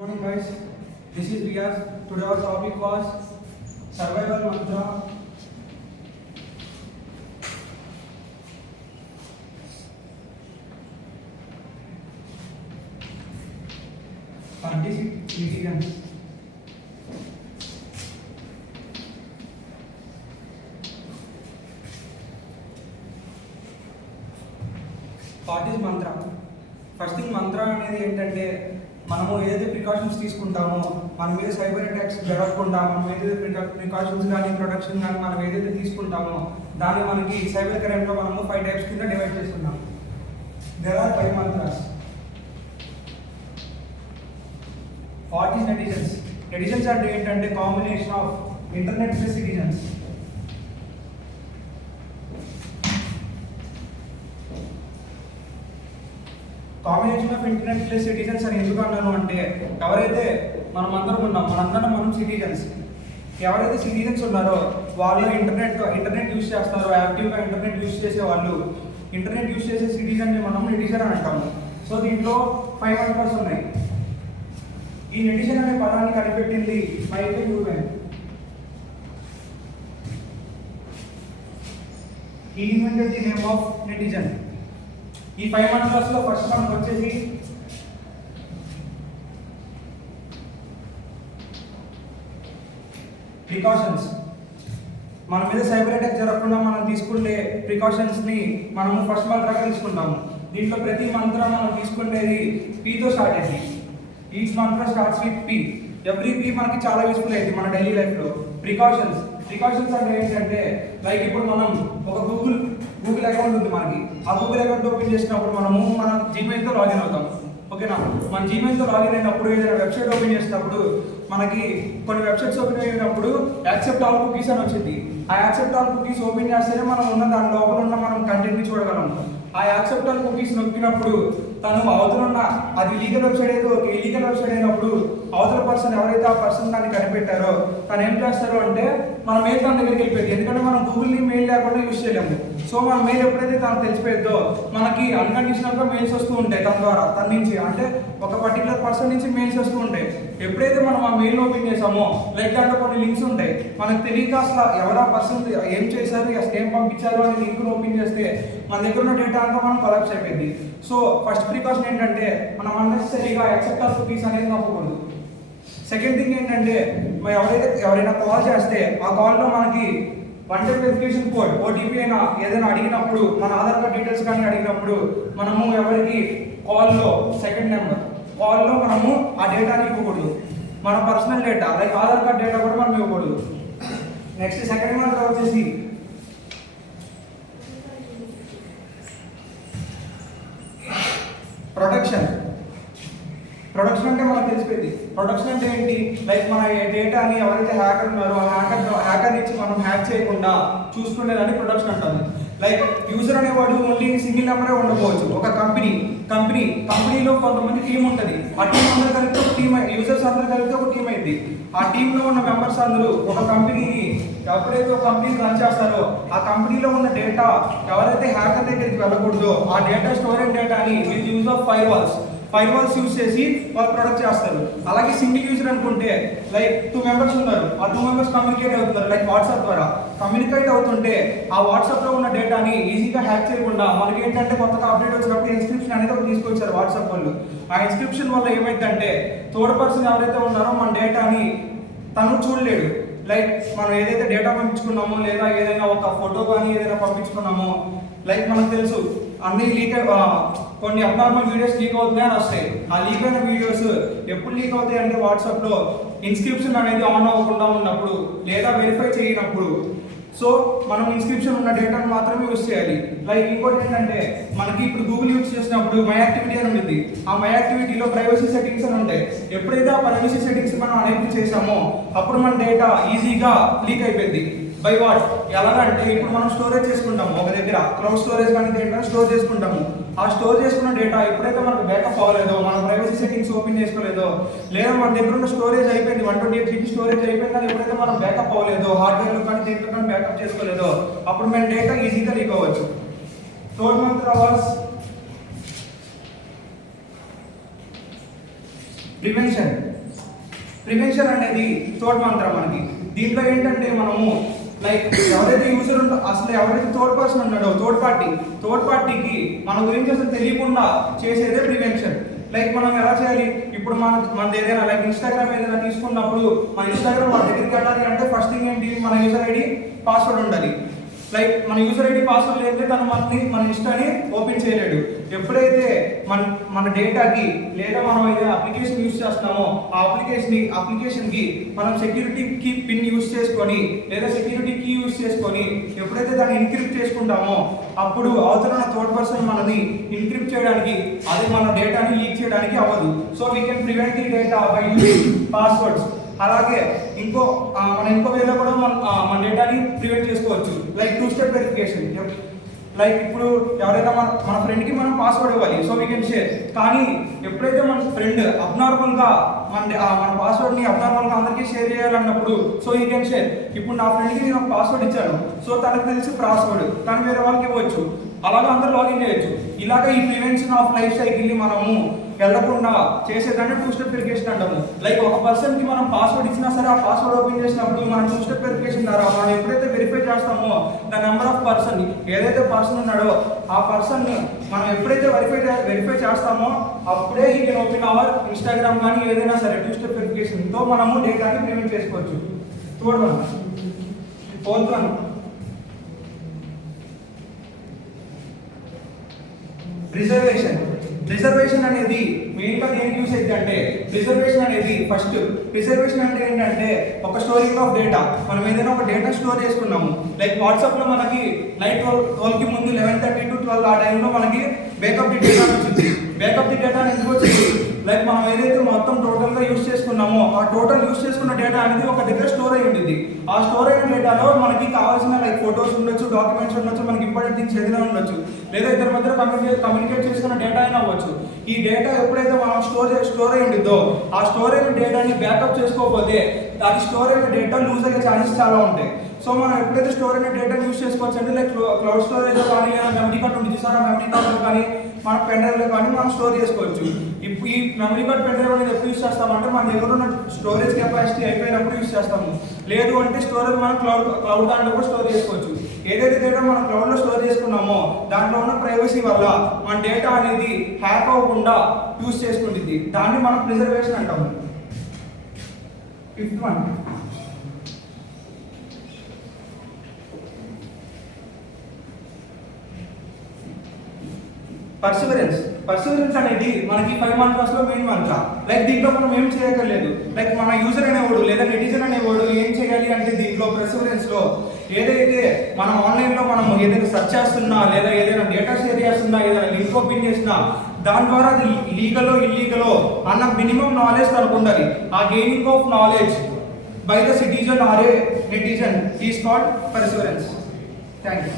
Good morning guys, this is Riyaz. Today our topic was survival mantra. Citizens. What is mantra? First thing mantra అనేది ఏంటంటే మనము ఏదైతే precautions తీసుకుంటామో మన మీద సైబర్ అటాక్స్ జరగకుండా మనం ఏదైతే ప్రికాషన్స్ కానీ ప్రొటెక్షన్ కానీ మనం ఏదైతే తీసుకుంటామో దాన్ని మనకి సైబర్ క్రైమ్లో మనము 5 టైప్స్ కింద డివైడ్ చేస్తున్నాం. దేర్ ఆర్ 5 మంత్రాస్. What is netizens? నెటిజన్స్ అంటే ఏంటంటే combination of internet plus citizens. Combination of internet plus citizens అని ఎందుకు అన్నాను అంటే ఎవరైతే మనం సిటిజన్స్. ఎవరైతే సిటిజన్స్ ఉన్నారో వాళ్ళు ఇంటర్నెట్ యూజ్ చేస్తారో, యాక్టివ్గా ఇంటర్నెట్ యూజ్ చేసే వాళ్ళు, ఇంటర్నెట్ యూజ్ చేసే సిటిజన్ని మనం నెటిజన్ అని అంటాము. సో దీంట్లో 5 మంత్రాస్ ఉన్నాయి. ఈ నెటిజన్ అనే పదాన్ని కనిపెట్టింది Michael Hauben. He invented the name of netizen. ఈ 5 మంత్రాస్లో ఫస్ట్ మనకు వచ్చేసి ప్రికాషన్స్. మన మీద సైబర్ అటాక్ జరగకుండా మనం తీసుకునే ప్రికాషన్స్ని మనము ఫస్ట్ మంత్రాగా తీసుకుంటాము. దీంట్లో ప్రతి మంత్రం మనం తీసుకునేది పీతో స్టార్ట్ అయింది. Each Mantra starts with P. Every P మనకి చాలా యూస్ఫుల్ అయింది మన డైలీ లైఫ్లో. ప్రికాషన్స్ అంటే ఏంటంటే లైక్ ఇప్పుడు మనం ఒక గూగుల్ అకౌంట్ ఉంది మనకి. ఆ గూగుల్ అకౌంట్ ఓపెన్ చేసినప్పుడు మనము మన జీమెయిల్తో లాగిన్ అవుతాం. ఓకేనా? మన జీమెయిల్తో లాగిన్ అయినప్పుడు ఏదైనా వెబ్సైట్ ఓపెన్ చేసినప్పుడు మనకి కొన్ని వెబ్సైట్స్ ఓపెన్ అయినప్పుడు యాక్సెప్ట్ ఆల్ కుకీస్ అని వచ్చింది. ఆ యాక్సెప్ట్ ఆల్ కుకీస్ ఓపెన్ చేస్తేనే మనం దాని లోపల ఉన్న మనం కంటెంట్ని చూడగలం. ఆ యాక్సెప్ట్ ఆల్ కుకీస్ నొక్కినప్పుడు తను అవతల అది లీగల్ వెబ్సైట్ అయితే ఓకే, ఇల్లీగల్ వెబ్సైట్ అయినప్పుడు అవతల పర్సన్ ఎవరైతే ఆ పర్సన్ దాన్ని కనిపెట్టారో తను ఏం చేస్తారు అంటే మన మెయిల్ తన దగ్గరికి వెళ్ళిపోయింది. ఎందుకంటే మనం గూగుల్ని మెయిల్ లేకుండా యూజ్ చేయలేము. సో మన మెయిల్ ఎప్పుడైతే తను తెలిసిపోయిందో మనకి అన్కండిషనల్గా మెయిల్స్ వస్తూ ఉంటాయి తన ద్వారా, తన నుంచి అంటే ఒక పర్టికులర్ పర్సన్ నుంచి మెయిల్స్ వస్తూ ఉంటాయి. ఎప్పుడైతే మనం ఆ మెయిల్ ఓపెన్ చేసామో లైక్ దాంట్లో కొన్ని లింక్స్ ఉంటాయి, మనకు తెలియక అసలు ఎవరా పర్సన్ ఏం చేశారు, అసలు ఏం పంపించారు అని లింక్ను ఓపెన్ చేస్తే మన దగ్గర ఉన్న డేటా అంతా మనం కొలాప్స్ అయిపోయింది. సో ఫస్ట్ ప్రికాషన్ ఏంటంటే మనం అన్నెసరీగా యాక్సెప్ట్ ఆల్ కుకీస్ అనేది నమ్మకూడదు. సెకండ్ థింగ్ ఏంటంటే ఎవరైనా కాల్ చేస్తే ఆ కాల్లో మనకి 1 టైం వెరిఫికేషన్ కోడ్ ఓటీపీ అయినా ఏదైనా అడిగినప్పుడు మన ఆధార్ కార్డ్ డీటెయిల్స్ కానీ అడిగినప్పుడు మనము ఎవరికి కాల్లో సెకండ్ నెంబర్ కాల్లో మనము ఆ డేటాని ఇవ్వకూడదు. మన personal data like Aadhaar card data కూడా మనం ఇవ్వకూడదు. నెక్స్ట్ సెకండ్ మంత్రం వచ్చేసి ప్రొటెక్షన్ అంటే మనకు తెలిసిపోయింది. ప్రొటెక్షన్ అంటే ఏంటి? లైక్ మన డేటాని ఎవరైతే హ్యాకర్ ఉన్నారో ఆ హ్యాకర్ నుంచి మనం హ్యాక్ చేయకుండా చూసుకునేదాన్ని ప్రొటెక్షన్ అంటాము. లైక్ యూజర్ అనేవాడు ఓన్లీ సింగిల్ నెంబరే ఉండకపోవచ్చు. ఒక కంపెనీలో కొంతమంది టీం ఉంటుంది. ఆ టీం అందరూ కలిపితే ఒక టీం, యూజర్స్ అందరూ కలిపితే ఒక టీం అయింది. ఆ టీంలో ఉన్న మెంబర్స్ అందరూ ఒక కంపెనీని ఎప్పుడైతే ఒక కంపెనీని రన్ చేస్తారో ఆ కంపెనీలో ఉన్న డేటా ఎవరైతే హ్యాకర్ దగ్గరికి వెళ్ళకూడదో ఆ డేటా స్టోరేజ్ డేటాని with use of firewalls use చేసి వాళ్ళు ప్రొడక్ట్ చేస్తారు. అలాగే సింగిల్ యూజర్ అనుకుంటే లైక్ 2 మెంబర్స్ ఉన్నారు. ఆ 2 మెంబర్స్ కమ్యూనికేట్ అవుతున్నారు లైక్ వాట్సాప్ ద్వారా. కమ్యూనికేట్ అవుతుంటే ఆ వాట్సాప్లో ఉన్న డేటాని ఈజీగా హ్యాక్ చేయకుండా మనకి ఏంటంటే కొత్తగా అప్డేట్ వచ్చినప్పుడు ఇన్స్క్రిప్షన్ అనేది ఒకటి తీసుకొచ్చారు వాట్సాప్ వాళ్ళు. ఆ ఇన్స్క్రిప్షన్ వల్ల ఏమైందంటే థర్డ్ పర్సన్ ఎవరైతే ఉన్నారో మన డేటాని తను చూడలేడు. లైక్ మనం ఏదైతే డేటా పంపించుకున్నామో లేదా ఏదైనా ఒక ఫోటో కానీ ఏదైనా పంపించుకున్నామో లైక్ మనకు తెలుసు అన్ని కొన్ని అబ్నార్మల్ వీడియోస్ లీక్ అవుతున్నాయని వస్తాయి. ఆ లీక్ అయిన వీడియోస్ ఎప్పుడు లీక్ అవుతాయి అంటే వాట్సాప్లో ఇన్స్క్రిప్షన్ అనేది ఆన్ అవ్వకుండా ఉన్నప్పుడు లేదా వెరిఫై చేయనప్పుడు. సో మనం ఇన్స్క్రిప్షన్ ఉన్న డేటాను మాత్రమే యూజ్ చేయాలి. లైక్ ఇంకోటి ఏంటంటే మనకి ఇప్పుడు గూగుల్ యూజ్ చేసినప్పుడు మై యాక్టివిటీ అని ఉంటుంది. ఆ మై యాక్టివిటీలో ప్రైవసీ సెట్టింగ్స్ అని ఉంటాయి. ఎప్పుడైతే ఆ ప్రైవసీ సెట్టింగ్స్ మనం అనేబుల్ చేసామో అప్పుడు మన డేటా ఈజీగా లీక్ అయిపోయింది. By what? ఎలాగంటే ఇప్పుడు మనం స్టోరేజ్ చేసుకుంటాము ఒక దగ్గర, క్లౌడ్ స్టోరేజ్ కానీ దేంట్లో స్టోర్ చేసుకుంటాము. ఆ స్టోర్ చేసుకున్న డేటా ఎప్పుడైతే మనకు బ్యాకప్ అవ్వలేదో, మన ప్రైవసీ సెట్టింగ్స్ ఓపెన్ చేసుకోలేదో, లేదా మన దగ్గర ఉన్న స్టోరేజ్ అయిపోయింది 128 GB స్టోరేజ్ అయిపోయిందని ఎప్పుడైతే మనం బ్యాకప్ అవ్వలేదో, హార్డ్వేర్లో కానీ దేంట్లో కానీ బ్యాకప్ చేసుకోలేదో అప్పుడు మన డేటా ఈజీగా లీక్ అవ్వచ్చు. థర్డ్ మంత్ర వాస్ ప్రివెన్షన్ అనేది థర్డ్ మంత్రం మనకి. దీంట్లో ఏంటంటే మనము లైక్ ఎవరైతే యూజర్ ఉందో అసలు ఎవరైతే థర్డ్ పర్సన్ ఉన్నాడో థర్డ్ పార్టీకి మన గురించి అసలు తెలియకుండా చేసేదే ప్రివెన్షన్. లైక్ మనం ఎలా చేయాలి, ఇప్పుడు మనది ఏదైనా లైక్ ఇన్స్టాగ్రామ్ ఏదైనా తీసుకున్నప్పుడు మన ఇన్స్టాగ్రామ్ వాళ్ళ దగ్గరికి వెళ్ళాలి అంటే ఫస్ట్ థింగ్ ఏంటి, మన యూజర్ ఐడి పాస్వర్డ్ ఉండాలి. లైక్ మన యూజర్ ఐడి పాస్వర్డ్ లేకపోతే తను మన ఇన్స్టాని ఓపెన్ చేయలేడు. ఎప్పుడైతే మన డేటాకి లేదా మనం ఏదైనా అప్లికేషన్ యూజ్ చేస్తున్నామో ఆ అప్లికేషన్కి మనం సెక్యూరిటీ కీ పిన్ యూజ్ చేసుకొని లేదా సెక్యూరిటీ కీ యూజ్ చేసుకొని ఎప్పుడైతే దాన్ని ఎన్క్రిప్ట్ చేసుకుంటామో అప్పుడు అవతల థర్డ్ పర్సన్ మనది ఎన్క్రిప్ట్ చేయడానికి, అది మన డేటాని లీక్ చేయడానికి అవ్వదు. So we can prevent the data by using passwords. అలాగే ఇంకో వేలో కూడా మన డేటాని ప్రివెంట్ చేసుకోవచ్చు, లైక్ 2 స్టెప్ వెరిఫికేషన్. లైక్ ఇప్పుడు ఎవరైనా మన ఫ్రెండ్కి మనం పాస్వర్డ్ ఇవ్వాలి, సో వీ కెన్ షేర్. కానీ ఎప్పుడైతే మన ఫ్రెండ్ అబ్నార్మల్గా మన పాస్వర్డ్ని అబ్నార్మల్గా అందరికీ షేర్ చేయాలన్నప్పుడు సో యూ కెన్ షేర్. ఇప్పుడు నా ఫ్రెండ్కి నేను ఒక పాస్వర్డ్ ఇచ్చాను, సో తనకు తెలిసి పాస్వర్డ్ తను వేరే వాళ్ళకి ఇవ్వచ్చు, అలాగే అందరూ లాగిన్ చేయొచ్చు. ఇలాగ ఈ ప్రివెన్షన్ ఆఫ్ లైఫ్ సైకిల్ని మనము వెళ్లకుండా చేసేదాన్ని 2 స్టెప్ వెరిఫికేషన్ అంటాము. లైక్ ఒక పర్సన్కి మనం పాస్వర్డ్ ఇచ్చినా సరే ఆ పాస్వర్డ్ ఓపెన్ చేసినప్పుడు మనం 2 స్టెప్ వెరిఫికేషన్ ద్వారా మనం ఎప్పుడైతే వెరిఫై చేస్తామో ద నెంబర్ ఆఫ్ పర్సన్, ఏదైతే పర్సన్ ఉన్నాడో ఆ పర్సన్ మనం ఎప్పుడైతే వెరిఫై చేస్తామో అప్పుడే ఈ కెన్ ఓపెన్ అవర్ ఇన్స్టాగ్రామ్ కానీ ఏదైనా సరే 2 స్టెప్ వెరిఫికేషన్తో మనము డేటాని ప్రివెంట్ చేసుకోవచ్చు. ఫోర్త్ వన్ రిజర్వేషన్ అనేది మెయిన్గా దేనికి యూస్ అయితే అంటే రిజర్వేషన్ అనేది ఫస్ట్ రిజర్వేషన్ అంటే ఏంటంటే ఒక స్టోరింగ్ ఆఫ్ డేటా. మనం ఏదైనా ఒక డేటా స్టోర్ చేసుకున్నాము, లైక్ వాట్సాప్లో మనకి నైట్ 12కి ముందు 11:30 to 12 ఆ టైంలో మనకి బ్యాకప్ ది డేటా వచ్చింది. బ్యాకప్ ది డేటా ఎందుకు వచ్చింది, లైక్ మనం ఏదైతే మొత్తం టోటల్గా యూస్ చేసుకున్నామో ఆ టోటల్ యూస్ చేసుకున్న డేటా అనేది ఒక దగ్గర స్టోర్ అయి ఉంటుంది. ఆ స్టోర్ అయిన డేటాలో మనకి కావాల్సిన లైక్ ఫొటోస్ ఉండొచ్చు, డాక్యుమెంట్స్ ఉండొచ్చు, మనకి ఇంపార్టెంట్ థింగ్స్ ఏదైనా ఉండొచ్చు, లేదా ఇద్దరి మధ్య కమ్యూనికేట్ చేసుకున్న డేటా అయినా అవ్వచ్చు. ఈ డేటా ఎప్పుడైతే మనం స్టోర్ అయి ఉంటుందో ఆ స్టోర్ అయిన డేటాని బ్యాకప్ చేసుకోకపోతే అది స్టోర్ అయిన డేటా లూజ్ అయ్యే ఛాన్సెస్ చాలా ఉంటాయి. సో మనం ఎప్పుడైతే స్టోర్ అయిన డేటాని యూస్ చేసుకోవచ్చు అంటే లైక్ క్లౌడ్ స్టోరేజ్ కానీ లేదా మెమరీ కార్డ్ ఉంటుంది సార్, మెమరీ కార్డులో కానీ మన పెన్ డ్రైవ్లో కానీ మనం స్టోర్ చేసుకోవచ్చు. ఇప్పుడు ఈ మెమరీ కార్డ్ పెన్ డ్రైవ్ అనేది ఎప్పుడు యూస్ చేస్తామంటే మన దగ్గర ఉన్న స్టోరేజ్ కెపాసిటీ అయిపోయినప్పుడు యూస్ చేస్తాము. లేదు అంటే స్టోరేజ్ మనం క్లౌడ్ దాంట్లో కూడా స్టోర్ చేసుకోవచ్చు. ఏదైతే డేటా మనం క్లౌడ్లో స్టోర్ చేసుకున్నామో దాంట్లో ఉన్న ప్రైవసీ వల్ల మన డేటా అనేది హ్యాక్ అవ్వకుండా యూస్ చేసుకుంటుంది. దాన్ని మనం ప్రిజర్వేషన్ అంటాము. ఫిఫ్త్ వన్ పర్సివరెన్స్ అనేది మనకి 5 మంత్రాస్ లో మెయిన్ మంత్ర. లైక్ దీంట్లో మనం ఏం చేయక్కర్లేదు, లైక్ మన యూజర్ అనేవాడు లేదా నెటిజన్ అనేవాడు ఏం చేయాలి అంటే దీంట్లో పర్సివరెన్స్ లో ఏదైతే మనం ఆన్లైన్ లో మనం ఏదైనా సెర్చ్ చేస్తున్నా లేదా ఏదైనా డేటా షేర్ చేస్తున్నా ఏదైనా లింక్ ఓపెన్ చేసినా దాని ద్వారా అది లీగలో ఇల్లీగలో అన్న మినిమం నాలెడ్జ్ తనకు ఉండాలి. ఆ gaining of knowledge by the citizen or a netizen is called perseverance. Thank you.